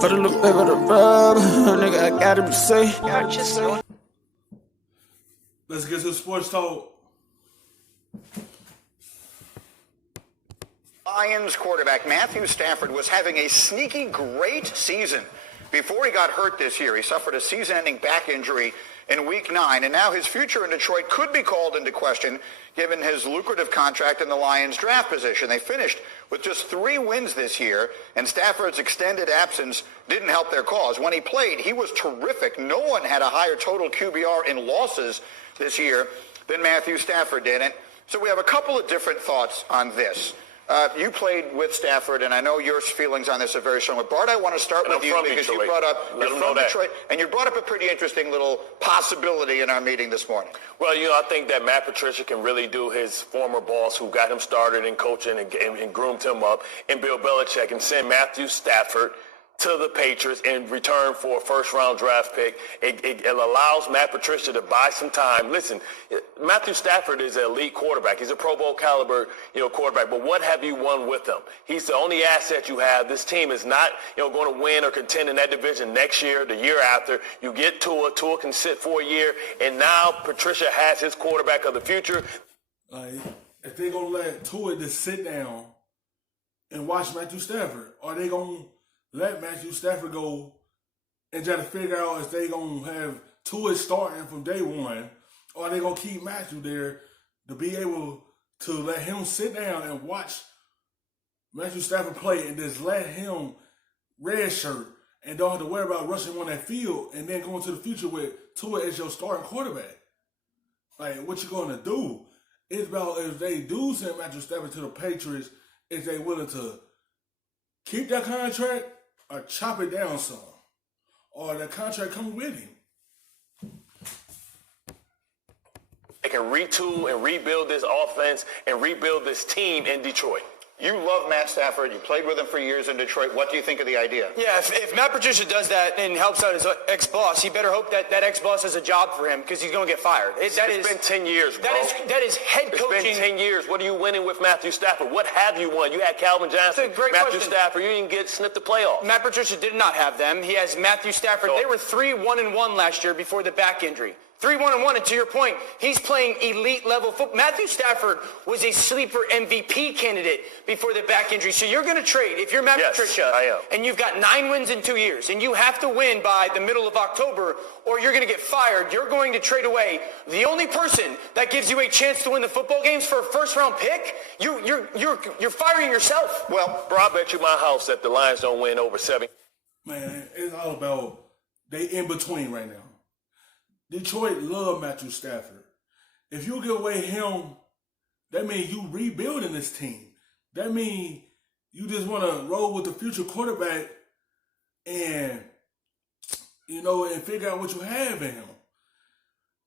Put a little bit of the rub, nigga, I gotta be safe. Let's get to sports talk. Lions quarterback Matthew Stafford was having a sneaky great season before he got hurt this year. He suffered a season-ending back injury in Week 9, and now his future in Detroit could be called into question given his lucrative contract in the Lions draft position. They finished with just 3 wins this year, and Stafford's extended absence didn't help their cause. When he played, he was terrific. No one had a higher total QBR in losses this year than Matthew Stafford did. And so we have a couple of different thoughts on this. You played with Stafford, and I know your feelings on this are very similar. Bart, I want to start with you because you brought up, you're from Detroit, and you brought up a pretty interesting little possibility in our meeting this morning. Well, I think that Matt Patricia can really do his former boss who got him started in coaching and groomed him up, and Bill Belichick, and send Matthew Stafford to the Patriots in return for a first-round draft pick. It allows Matt Patricia to buy some time. Listen, Matthew Stafford is an elite quarterback. He's a Pro Bowl caliber, quarterback. But what have you won with him? He's the only asset you have. This team is not, going to win or contend in that division next year, the year after. You get Tua. Tua can sit for a year, and now Patricia has his quarterback of the future. If they're going to let Tua just sit down and watch Matthew Stafford, are they going to let Matthew Stafford go and try to figure out if they going to have Tua starting from day one, or are they going to keep Matthew there to be able to let him sit down and watch Matthew Stafford play and just let him redshirt and don't have to worry about rushing on that field and then going to the future with Tua as your starting quarterback? Like, what you going to do? It's about if they do send Matthew Stafford to the Patriots, if they willing to keep that contract or chop it down some, or the contract come with him. They can retool and rebuild this offense and rebuild this team in Detroit. You love Matt Stafford. You played with him for years in Detroit. What do you think of the idea? Yeah, if Matt Patricia does that and helps out his ex-boss, he better hope that ex-boss has a job for him because he's going to get fired. It's been 10 years, bro. That is head coaching. It's been 10 years. What are you winning with Matthew Stafford? What have you won? You had Calvin Johnson, Matthew Stafford. You didn't get snipped the playoffs. Matt Patricia did not have them. He has Matthew Stafford. They were 3-1-1 last year before the back injury. 3-1-1, and to your point, he's playing elite level football. Matthew Stafford was a sleeper MVP candidate before the back injury. So you're going to trade, if you're Matt Patricia, I am. And you've got 9 wins in 2 years, and you have to win by the middle of October, or you're going to get fired. You're going to trade away the only person that gives you a chance to win the football games for a first-round pick. You're firing yourself. Well, bro, I bet you my house that the Lions don't win over 7. Man, it's all about they in between right now. Detroit love Matthew Stafford. If you give away him, that means you rebuilding this team. That means you just want to roll with the future quarterback and, and figure out what you have in him.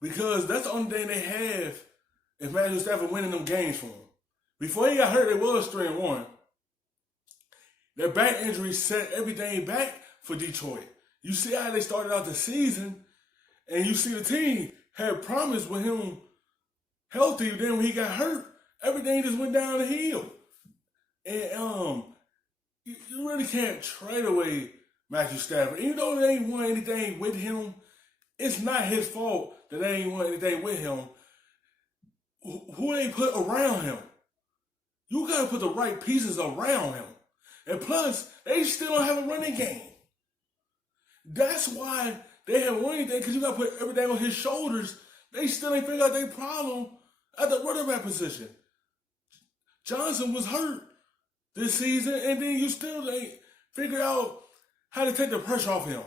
Because that's the only thing they have if Matthew Stafford winning them games for him. Before he got hurt, it was 3-1. Their back injury set everything back for Detroit. You see how they started out the season. And you see the team had promise with him healthy. Then when he got hurt, everything just went down the hill. And you really can't trade away Matthew Stafford. Even though they ain't won anything with him, it's not his fault that they ain't won anything with him. Who they put around him? You got to put the right pieces around him. And plus, they still don't have a running game. That's why they haven't won anything, because you got to put everything on his shoulders. They still ain't figured out their problem at the running back position. Johnson was hurt this season, and then you still ain't figured out how to take the pressure off him.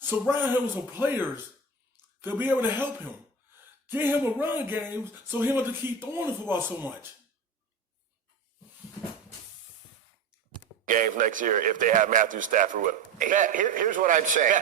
Surround him with some players to be able to help him. Get him a run game so he don't have to keep throwing the football so much. Games next year if they have Matthew Stafford with them. Here's what I'd say.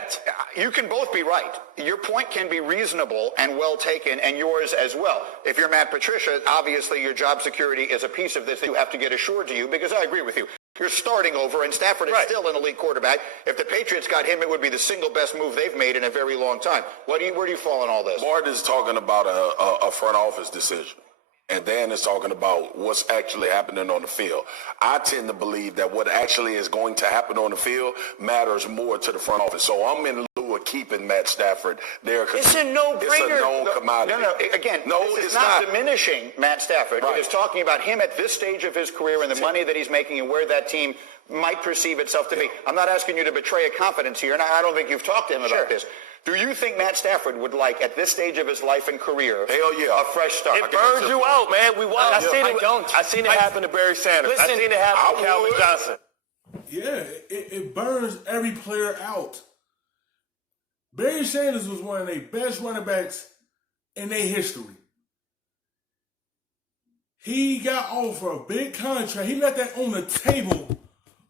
You can both be right. Your point can be reasonable and well taken, and yours as well. If you're Matt Patricia, obviously your job security is a piece of this that you have to get assured to you, because I agree with you. You're starting over, and Stafford is still an elite quarterback. If the Patriots got him, it would be the single best move they've made in a very long time. Where do you fall in all this? Bart is talking about a front office decision. and then it's talking about what's actually happening on the field. I tend to believe that what actually is going to happen on the field matters more to the front office. So I'm in lieu of keeping Matt Stafford there. It's a no-brainer. It's a known commodity. No. Again, this is not diminishing Matt Stafford. Right. It is talking about him at this stage of his career and the money that he's making and where that team might perceive itself to be. I'm not asking you to betray a confidence here, and I don't think you've talked to him about this. Do you think Matt Stafford would like, at this stage of his life and career, a fresh start? It burns you out, man. I seen it happen to Barry Sanders. I seen it happen to Calvin Johnson. Yeah, it burns every player out. Barry Sanders was one of their best running backs in their history. He got offered a big contract. He left that on the table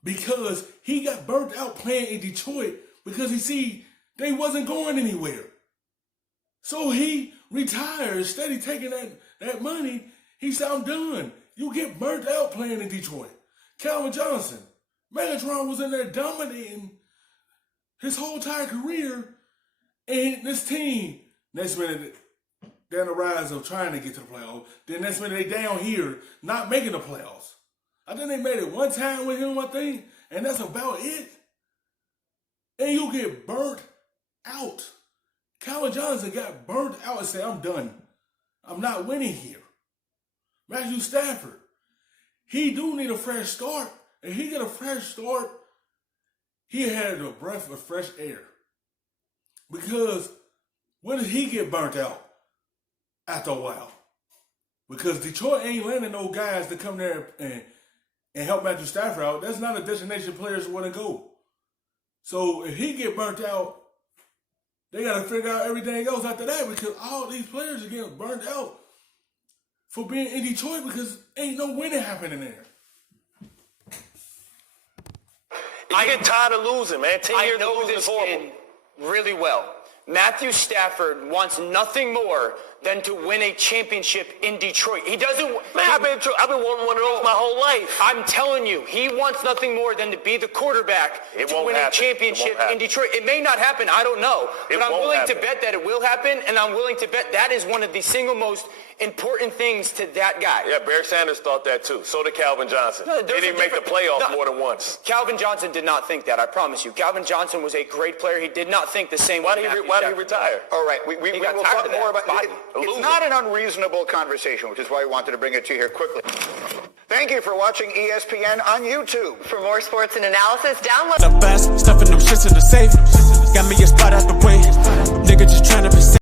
because he got burnt out playing in Detroit because he see they wasn't going anywhere. So he retired. Instead of taking that money, he said, I'm done. You get burnt out playing in Detroit. Calvin Johnson, Megatron was in there dominating his whole entire career. And this team, next minute, they're on the rise of trying to get to the playoffs. Then next minute, they down here, not making the playoffs. I think they made it one time with him, I think, and that's about it. And you get burnt out. Calvin Johnson got burnt out and said, I'm done. I'm not winning here. Matthew Stafford, he do need a fresh start. And he get a fresh start, he had a breath of fresh air. Because when did he get burnt out? After a while. Because Detroit ain't landing no guys to come there and help Matthew Stafford out. That's not a destination players want to go. So if he get burnt out, they got to figure out everything else after that because all these players are getting burnt out for being in Detroit because ain't no winning happening there. I get tired of losing, man. 10 years of losing is horrible. Really well. Matthew Stafford wants nothing more than to win a championship in Detroit. He doesn't. Man, I've been wanting one of those my whole life. I'm telling you, he wants nothing more than to be the quarterback to win a championship in Detroit. It may not happen. I don't know. But I'm willing to bet that it will happen, and I'm willing to bet that is one of the single most important things to that guy. Yeah, Barry Sanders thought that too. So did Calvin Johnson. No, they didn't make the playoffs more than once. Calvin Johnson did not think that, I promise you. Calvin Johnson was a great player. He did not think the same way. Why did he retire? All right, we will talk more about it. It's not an unreasonable conversation, which is why we wanted to bring it to you here quickly. Thank you for watching ESPN on YouTube. For more sports and analysis, download the best, stuffing them shits in the safe. Got me a spot out the way.